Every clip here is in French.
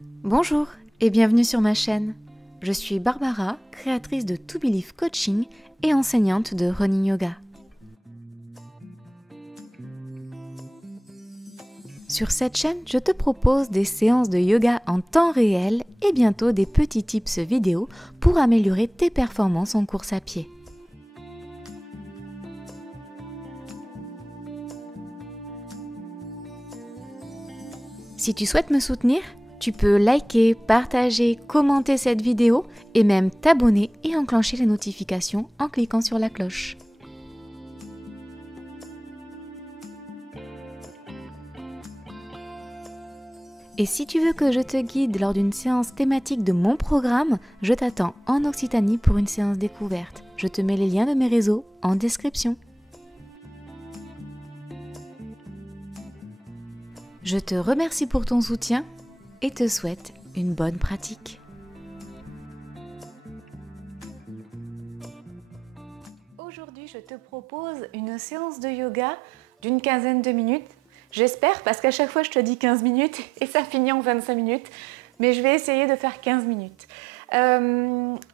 Bonjour et bienvenue sur ma chaîne. Je suis Barbara, créatrice de To Believe Coaching et enseignante de Running Yoga. Sur cette chaîne, je te propose des séances de yoga en temps réel et bientôt des petits tips vidéo pour améliorer tes performances en course à pied. Si tu souhaites me soutenir, tu peux liker, partager, commenter cette vidéo et même t'abonner et enclencher les notifications en cliquant sur la cloche. Et si tu veux que je te guide lors d'une séance thématique de mon programme, je t'attends en Occitanie pour une séance découverte. Je te mets les liens de mes réseaux en description. Je te remercie pour ton soutien et te souhaite une bonne pratique. Aujourd'hui, je te propose une séance de yoga d'une quinzaine de minutes. J'espère, parce qu'à chaque fois je te dis 15 minutes et ça finit en 25 minutes, mais je vais essayer de faire 15 minutes.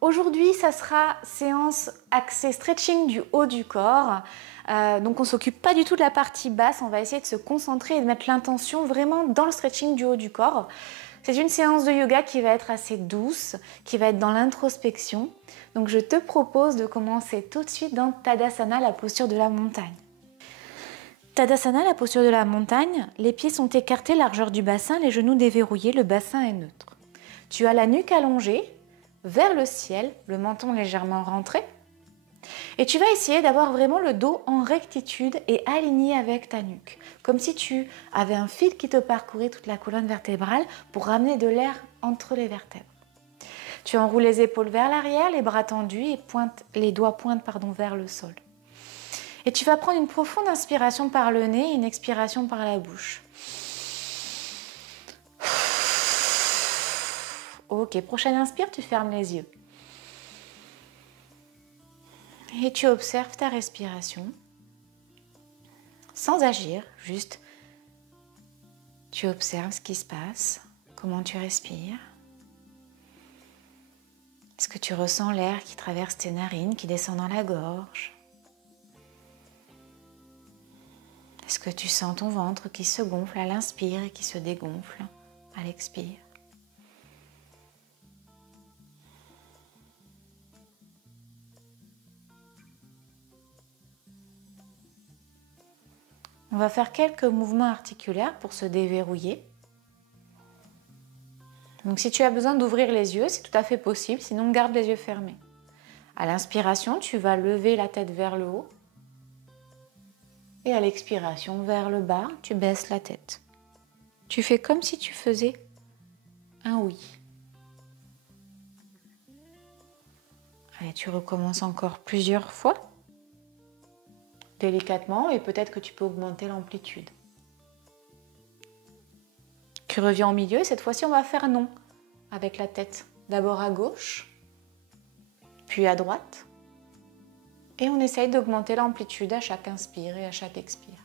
Aujourd'hui, ça sera séance axée stretching du haut du corps. Donc on ne s'occupe pas du tout de la partie basse, on va essayer de se concentrer et de mettre l'intention vraiment dans le stretching du haut du corps. C'est une séance de yoga qui va être assez douce, qui va être dans l'introspection. Donc je te propose de commencer tout de suite dans Tadasana, la posture de la montagne. Tadasana, la posture de la montagne, les pieds sont écartés, largeur du bassin, les genoux déverrouillés, le bassin est neutre. Tu as la nuque allongée vers le ciel, le menton légèrement rentré. Et tu vas essayer d'avoir vraiment le dos en rectitude et aligné avec ta nuque. Comme si tu avais un fil qui te parcourait toute la colonne vertébrale pour ramener de l'air entre les vertèbres. Tu enroules les épaules vers l'arrière, les bras tendus et les doigts pointent vers le sol. Et tu vas prendre une profonde inspiration par le nez et une expiration par la bouche. Ok, prochaine inspire, tu fermes les yeux. Et tu observes ta respiration sans agir, juste tu observes ce qui se passe, comment tu respires. Est-ce que tu ressens l'air qui traverse tes narines, qui descend dans la gorge? Est-ce que tu sens ton ventre qui se gonfle à l'inspire et qui se dégonfle à l'expire? On va faire quelques mouvements articulaires pour se déverrouiller. Donc si tu as besoin d'ouvrir les yeux, c'est tout à fait possible, sinon garde les yeux fermés. À l'inspiration, tu vas lever la tête vers le haut. Et à l'expiration, vers le bas, tu baisses la tête. Tu fais comme si tu faisais un oui. Allez, tu recommences encore plusieurs fois. Délicatement, et peut-être que tu peux augmenter l'amplitude. Tu reviens au milieu et cette fois-ci on va faire non avec la tête. D'abord à gauche, puis à droite. Et on essaye d'augmenter l'amplitude à chaque inspire et à chaque expire.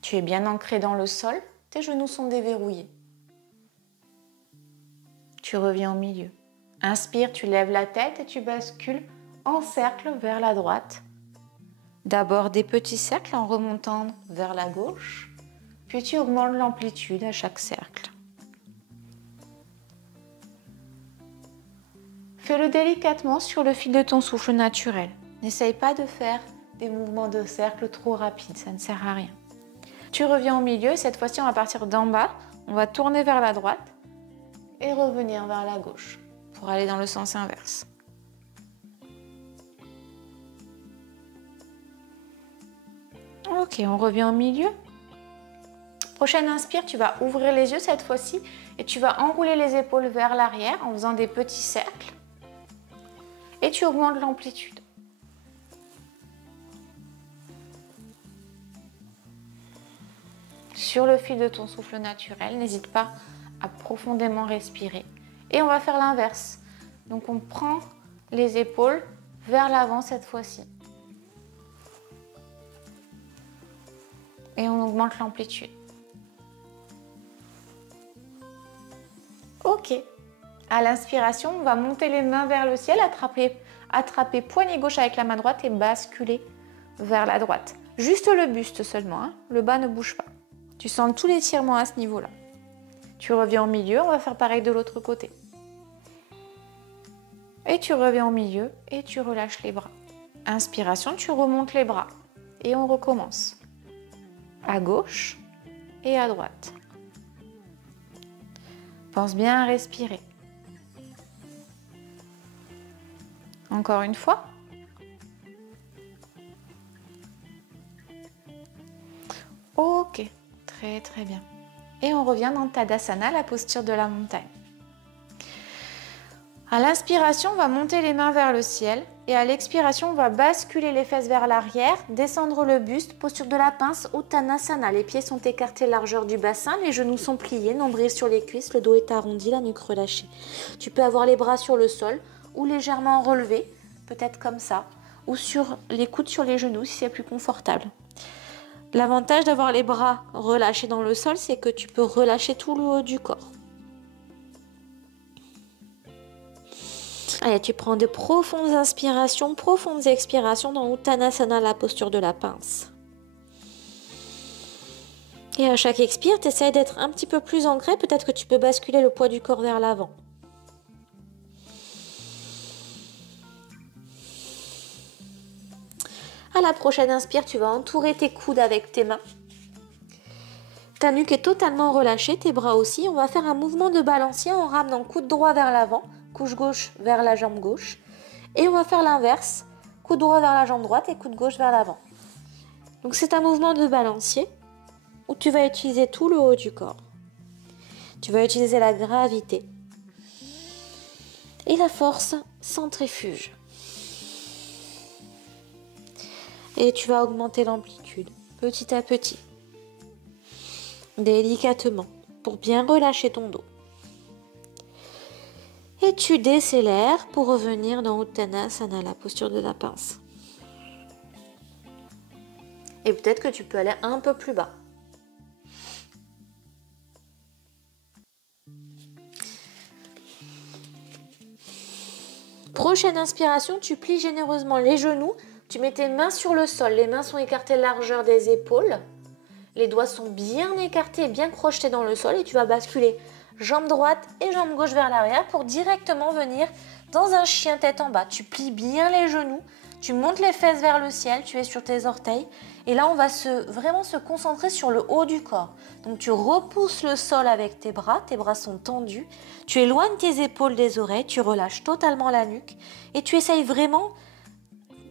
Tu es bien ancré dans le sol, tes genoux sont déverrouillés. Tu reviens au milieu. Inspire, tu lèves la tête et tu bascules en cercle vers la droite. D'abord des petits cercles en remontant vers la gauche, puis tu augmentes l'amplitude à chaque cercle. Fais-le délicatement sur le fil de ton souffle naturel. N'essaye pas de faire des mouvements de cercle trop rapides, ça ne sert à rien. Tu reviens au milieu, cette fois-ci on va partir d'en bas, on va tourner vers la droite et revenir vers la gauche pour aller dans le sens inverse. Ok, on revient au milieu. Prochaine inspire, tu vas ouvrir les yeux cette fois-ci et tu vas enrouler les épaules vers l'arrière en faisant des petits cercles. Et tu augmentes l'amplitude. Sur le fil de ton souffle naturel, n'hésite pas à profondément respirer. Et on va faire l'inverse. Donc on prend les épaules vers l'avant cette fois-ci. Et on augmente l'amplitude. Ok. À l'inspiration, on va monter les mains vers le ciel, attraper poignet gauche avec la main droite et basculer vers la droite. Juste le buste seulement, hein. Le bas ne bouge pas. Tu sens tout l'étirement à ce niveau-là. Tu reviens au milieu, on va faire pareil de l'autre côté. Et tu reviens au milieu et tu relâches les bras. Inspiration, tu remontes les bras et on recommence. À gauche et à droite. Pense bien à respirer. Encore une fois. Ok, très très bien. Et on revient dans Tadasana, la posture de la montagne. À l'inspiration, on va monter les mains vers le ciel et à l'expiration, on va basculer les fesses vers l'arrière, descendre le buste, posture de la pince, Uttanasana. Les pieds sont écartés largeur du bassin, les genoux sont pliés, nombril sur les cuisses, le dos est arrondi, la nuque relâchée. Tu peux avoir les bras sur le sol ou légèrement relevés, peut-être comme ça, ou sur les coudes sur les genoux si c'est plus confortable. L'avantage d'avoir les bras relâchés dans le sol, c'est que tu peux relâcher tout le haut du corps. Allez, tu prends de profondes inspirations, profondes expirations dans Uttanasana, la posture de la pince. Et à chaque expire, tu essaies d'être un petit peu plus ancré. Peut-être que tu peux basculer le poids du corps vers l'avant. À la prochaine inspire, tu vas entourer tes coudes avec tes mains. Ta nuque est totalement relâchée, tes bras aussi. On va faire un mouvement de balancier en ramenant coude droit vers l'avant, coude gauche vers la jambe gauche. Et on va faire l'inverse, coude droit vers la jambe droite et coude gauche vers l'avant. Donc c'est un mouvement de balancier où tu vas utiliser tout le haut du corps. Tu vas utiliser la gravité et la force centrifuge. Et tu vas augmenter l'amplitude petit à petit, délicatement, pour bien relâcher ton dos. Et tu décélères pour revenir dans Uttanasana, la posture de la pince. Et peut-être que tu peux aller un peu plus bas. Prochaine inspiration, tu plies généreusement les genoux. Tu mets tes mains sur le sol, les mains sont écartées largeur des épaules. Les doigts sont bien écartés, bien crochetés dans le sol et tu vas basculer jambe droite et jambe gauche vers l'arrière pour directement venir dans un chien tête en bas. Tu plies bien les genoux, tu montes les fesses vers le ciel, tu es sur tes orteils et là on va vraiment se concentrer sur le haut du corps. Donc tu repousses le sol avec tes bras sont tendus, tu éloignes tes épaules des oreilles, tu relâches totalement la nuque et tu essayes vraiment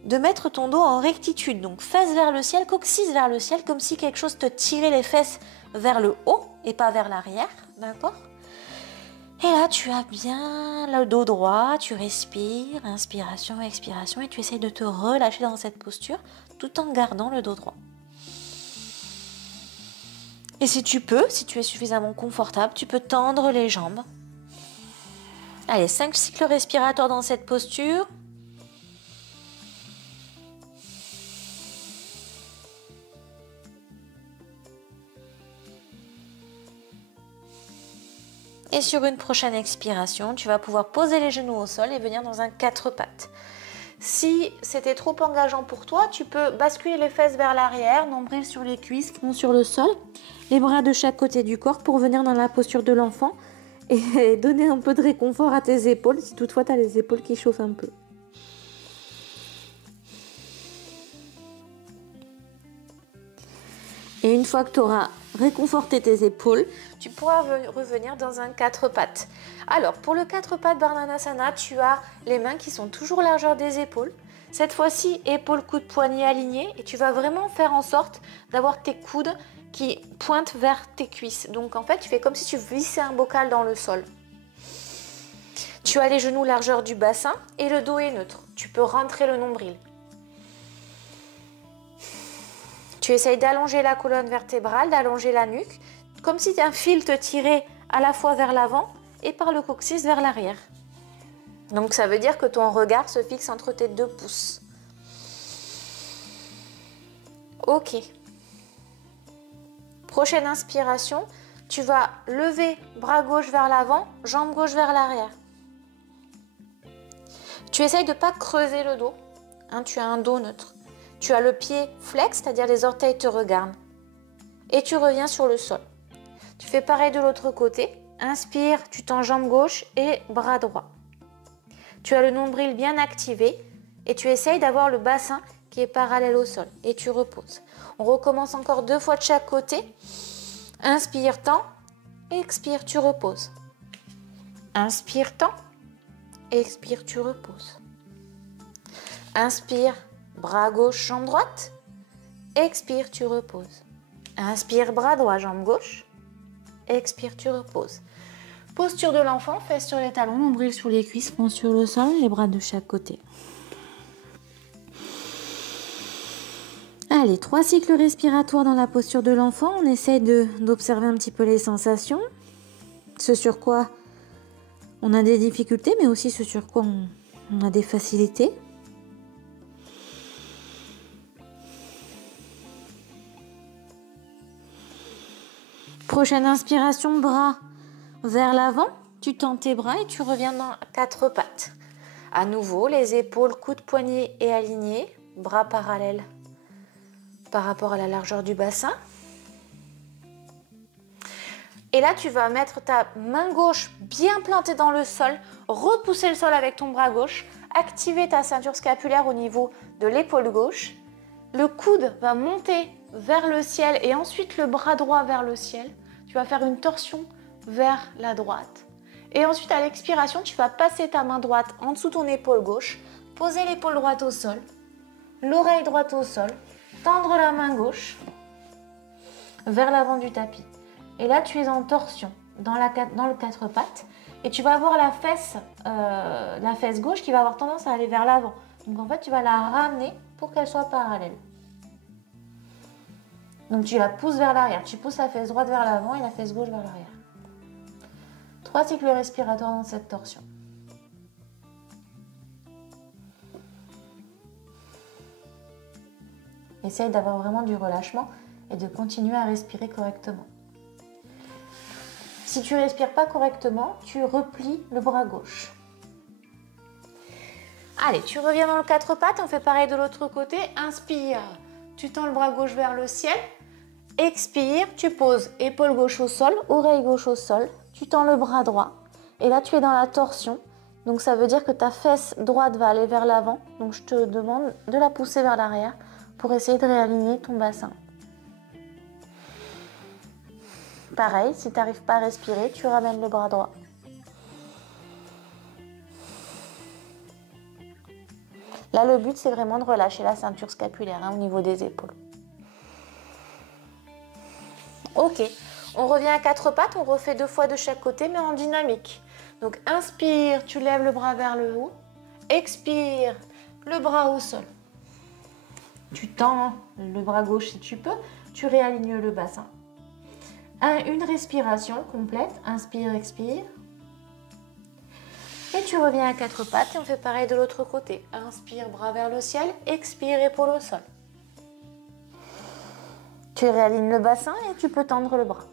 de mettre ton dos en rectitude, donc fesses vers le ciel, coccyx vers le ciel, comme si quelque chose te tirait les fesses vers le haut et pas vers l'arrière, d'accord? Et là, tu as bien le dos droit, tu respires, inspiration, expiration, et tu essayes de te relâcher dans cette posture tout en gardant le dos droit. Et si tu peux, si tu es suffisamment confortable, tu peux tendre les jambes. Allez, 5 cycles respiratoires dans cette posture. Et sur une prochaine expiration, tu vas pouvoir poser les genoux au sol et venir dans un 4 pattes. Si c'était trop engageant pour toi, tu peux basculer les fesses vers l'arrière, nombril sur les cuisses, front sur le sol, les bras de chaque côté du corps pour venir dans la posture de l'enfant et donner un peu de réconfort à tes épaules si toutefois tu as les épaules qui chauffent un peu. Et une fois que tu auras réconforté tes épaules, tu pourras revenir dans un 4 pattes. Alors, pour le 4 pattes Balanasana, tu as les mains qui sont toujours largeur des épaules. Cette fois-ci, épaules, coudes, poignets alignés. Et tu vas vraiment faire en sorte d'avoir tes coudes qui pointent vers tes cuisses. Donc, en fait, tu fais comme si tu vissais un bocal dans le sol. Tu as les genoux largeur du bassin et le dos est neutre. Tu peux rentrer le nombril. Tu essayes d'allonger la colonne vertébrale, d'allonger la nuque, comme si un fil te tirait à la fois vers l'avant et par le coccyx vers l'arrière. Donc ça veut dire que ton regard se fixe entre tes 2 pouces. Ok. Prochaine inspiration, Tu vas lever bras gauche vers l'avant, jambe gauche vers l'arrière. Tu essayes de ne pas creuser le dos. Hein, tu as un dos neutre. Tu as le pied flex, c'est-à-dire les orteils te regardent. Et tu reviens sur le sol. Tu fais pareil de l'autre côté. Inspire, tu tends jambe gauche et bras droit. Tu as le nombril bien activé et tu essayes d'avoir le bassin qui est parallèle au sol. Et tu reposes. On recommence encore 2 fois de chaque côté. Inspire, tends. Expire, tu reposes. Inspire, tends. Expire, tu reposes. Inspire, bras gauche, jambe droite. Expire, tu reposes. Inspire, bras droit, jambe gauche. Expire, tu reposes. Posture de l'enfant, fesses sur les talons, nombril sur les cuisses, front sur le sol, les bras de chaque côté. Allez, 3 cycles respiratoires dans la posture de l'enfant. On essaye d'observer un petit peu les sensations. Ce sur quoi on a des difficultés, mais aussi ce sur quoi on a des facilités. Prochaine inspiration, bras vers l'avant. Tu tends tes bras et tu reviens dans 4 pattes. À nouveau, les épaules, coudes, poignets et alignés. Bras parallèles par rapport à la largeur du bassin. Et là, tu vas mettre ta main gauche bien plantée dans le sol, repousser le sol avec ton bras gauche, activer ta ceinture scapulaire au niveau de l'épaule gauche. Le coude va monter vers le ciel et ensuite le bras droit vers le ciel. Tu vas faire une torsion vers la droite. Et ensuite, à l'expiration, tu vas passer ta main droite en dessous de ton épaule gauche, poser l'épaule droite au sol, l'oreille droite au sol, tendre la main gauche vers l'avant du tapis. Et là, tu es en torsion dans le 4 pattes et tu vas avoir la fesse gauche qui va avoir tendance à aller vers l'avant. Donc en fait, tu vas la ramener pour qu'elle soit parallèle. Donc tu la pousses vers l'arrière. Tu pousses la fesse droite vers l'avant et la fesse gauche vers l'arrière. 3 cycles respiratoires dans cette torsion. Essaye d'avoir vraiment du relâchement et de continuer à respirer correctement. Si tu ne respires pas correctement, tu replies le bras gauche. Allez, tu reviens dans le 4 pattes, on fait pareil de l'autre côté. Inspire, tu tends le bras gauche vers le ciel. Expire, tu poses épaule gauche au sol, oreille gauche au sol. Tu tends le bras droit. Et là, tu es dans la torsion. Donc, ça veut dire que ta fesse droite va aller vers l'avant. Donc, je te demande de la pousser vers l'arrière pour essayer de réaligner ton bassin. Pareil, si tu n'arrives pas à respirer, tu ramènes le bras droit. Là, le but, c'est vraiment de relâcher la ceinture scapulaire au niveau des épaules. Ok, on revient à 4 pattes, on refait 2 fois de chaque côté, mais en dynamique. Donc, inspire, tu lèves le bras vers le haut. Expire, le bras au sol. Tu tends le bras gauche si tu peux, tu réalignes le bassin. Une respiration complète, inspire, expire. Et tu reviens à 4 pattes et on fait pareil de l'autre côté. Inspire, bras vers le ciel, expire, épaule au sol. Tu réalignes le bassin et tu peux tendre le bras.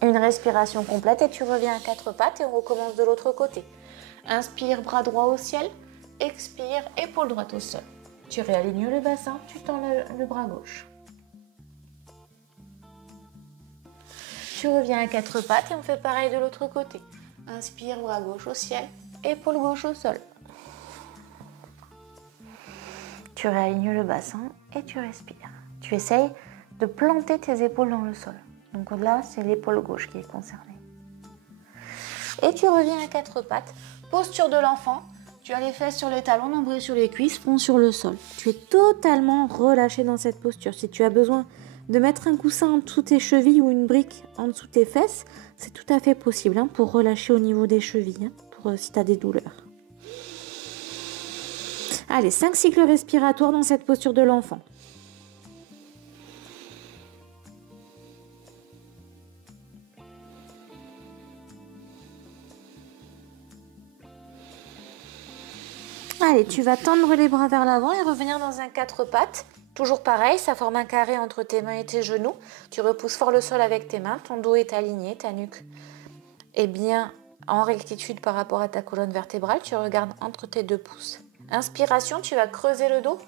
Une respiration complète et tu reviens à 4 pattes et on recommence de l'autre côté. Inspire, bras droit au ciel, expire, épaule droite au sol. Tu réalignes le bassin, tu tends le bras gauche. Tu reviens à 4 pattes et on fait pareil de l'autre côté. Inspire, bras gauche au ciel, épaule gauche au sol. Tu réalignes le bassin et tu respires. Tu essayes de planter tes épaules dans le sol. Donc là, c'est l'épaule gauche qui est concernée. Et tu reviens à 4 pattes. Posture de l'enfant. Tu as les fesses sur les talons, nombril sur les cuisses, front sur le sol. Tu es totalement relâché dans cette posture. Si tu as besoin de mettre un coussin en dessous tes chevilles ou une brique en dessous tes fesses, c'est tout à fait possible pour relâcher au niveau des chevilles, si tu as des douleurs. Allez, 5 cycles respiratoires dans cette posture de l'enfant. Allez, tu vas tendre les bras vers l'avant et revenir dans un 4 pattes. Toujours pareil, ça forme un carré entre tes mains et tes genoux. Tu repousses fort le sol avec tes mains, ton dos est aligné, ta nuque est bien en rectitude par rapport à ta colonne vertébrale. Tu regardes entre tes deux pouces. Inspiration, tu vas creuser le dos,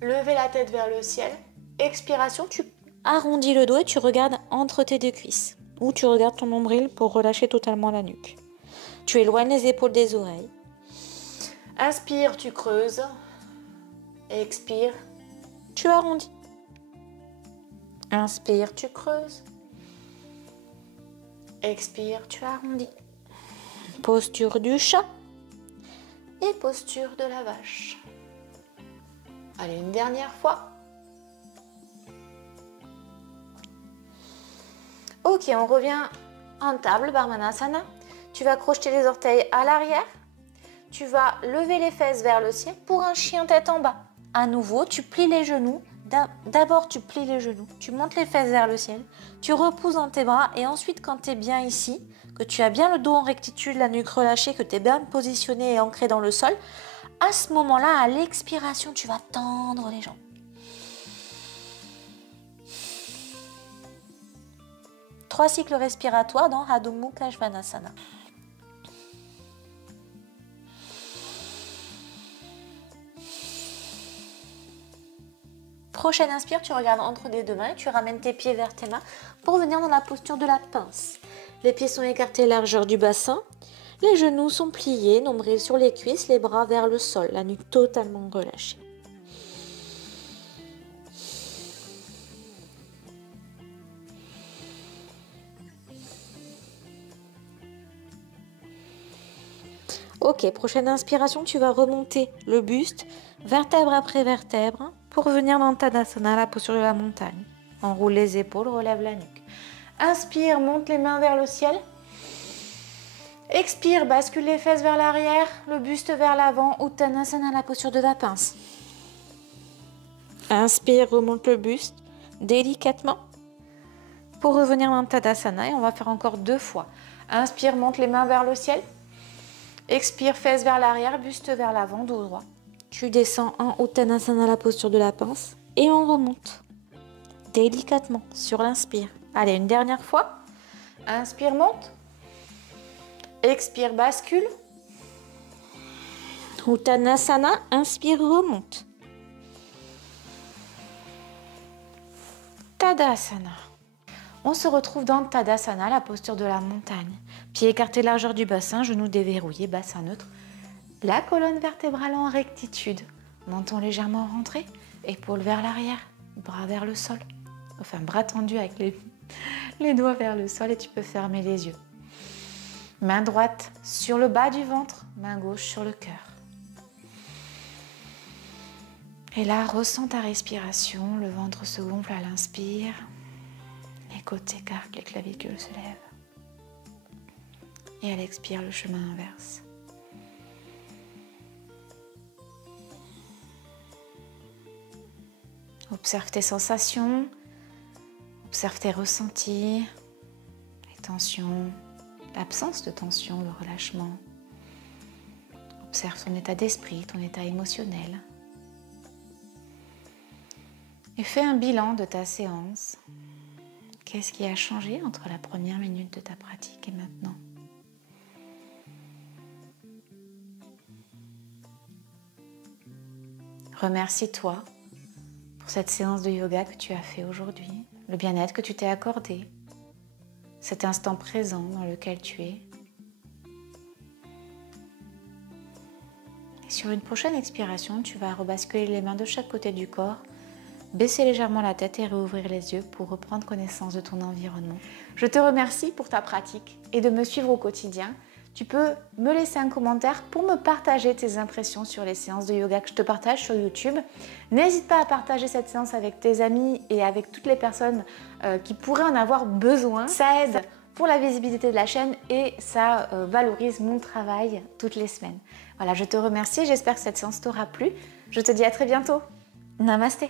lever la tête vers le ciel. Expiration, tu arrondis le dos et tu regardes entre tes deux cuisses. Ou tu regardes ton nombril pour relâcher totalement la nuque. Tu éloignes les épaules des oreilles. Inspire, tu creuses. Expire, tu arrondis. Inspire, tu creuses. Expire, tu arrondis. Posture du chat et posture de la vache. Allez, une dernière fois. Ok, on revient en table, Brahmanasana. Tu vas crocheter les orteils à l'arrière. Tu vas lever les fesses vers le ciel pour un chien tête en bas. À nouveau, tu plies les genoux. D'abord, tu plies les genoux. Tu montes les fesses vers le ciel. Tu repousses dans tes bras. Et ensuite, quand tu es bien ici, que tu as bien le dos en rectitude, la nuque relâchée, que tu es bien positionné et ancré dans le sol, à ce moment-là, à l'expiration, tu vas tendre les jambes. Trois cycles respiratoires dans Adho Mukha Svanasana. Prochaine inspire, tu regardes entre les deux mains et tu ramènes tes pieds vers tes mains pour venir dans la posture de la pince. Les pieds sont écartés largeur du bassin, les genoux sont pliés, nombril sur les cuisses, les bras vers le sol, la nuque totalement relâchée. Ok, prochaine inspiration, tu vas remonter le buste, vertèbre après vertèbre, pour venir dans Tadasana, la posture de la montagne. Enroule les épaules, relève la nuque. Inspire, monte les mains vers le ciel. Expire, bascule les fesses vers l'arrière, le buste vers l'avant, Uttanasana, la posture de la pince. Inspire, remonte le buste délicatement pour revenir dans Tadasana et on va faire encore 2 fois. Inspire, monte les mains vers le ciel. Expire, fesses vers l'arrière, buste vers l'avant, dos droit. Tu descends en Uttanasana, la posture de la pince et on remonte délicatement sur l'inspire. Allez, une dernière fois. Inspire, monte. Expire, bascule. Uttanasana, inspire, remonte. Tadasana. On se retrouve dans Tadasana, la posture de la montagne. Pieds écartés largeur du bassin, genoux déverrouillés, bassin neutre. La colonne vertébrale en rectitude. Menton légèrement rentré, épaules vers l'arrière, bras vers le sol. Enfin, bras tendus avec les doigts vers le sol et tu peux fermer les yeux. Main droite sur le bas du ventre, main gauche sur le cœur. Et là, ressens ta respiration, le ventre se gonfle à l'inspire. Les côtes s'écartent, les clavicules se lèvent. Et à l'expire, le chemin inverse. Observe tes sensations, observe tes ressentis, les tensions, l'absence de tension, le relâchement. Observe ton état d'esprit, ton état émotionnel. Et fais un bilan de ta séance. Qu'est-ce qui a changé entre la première minute de ta pratique et maintenant ? Remercie-toi pour cette séance de yoga que tu as fait aujourd'hui, le bien-être que tu t'es accordé, cet instant présent dans lequel tu es. Et sur une prochaine expiration, tu vas rebasculer les mains de chaque côté du corps, baisser légèrement la tête et rouvrir les yeux pour reprendre connaissance de ton environnement. Je te remercie pour ta pratique et de me suivre au quotidien. Tu peux me laisser un commentaire pour me partager tes impressions sur les séances de yoga que je te partage sur YouTube. N'hésite pas à partager cette séance avec tes amis et avec toutes les personnes qui pourraient en avoir besoin. Ça aide pour la visibilité de la chaîne et ça valorise mon travail toutes les semaines. Voilà, je te remercie, j'espère que cette séance t'aura plu. Je te dis à très bientôt. Namasté.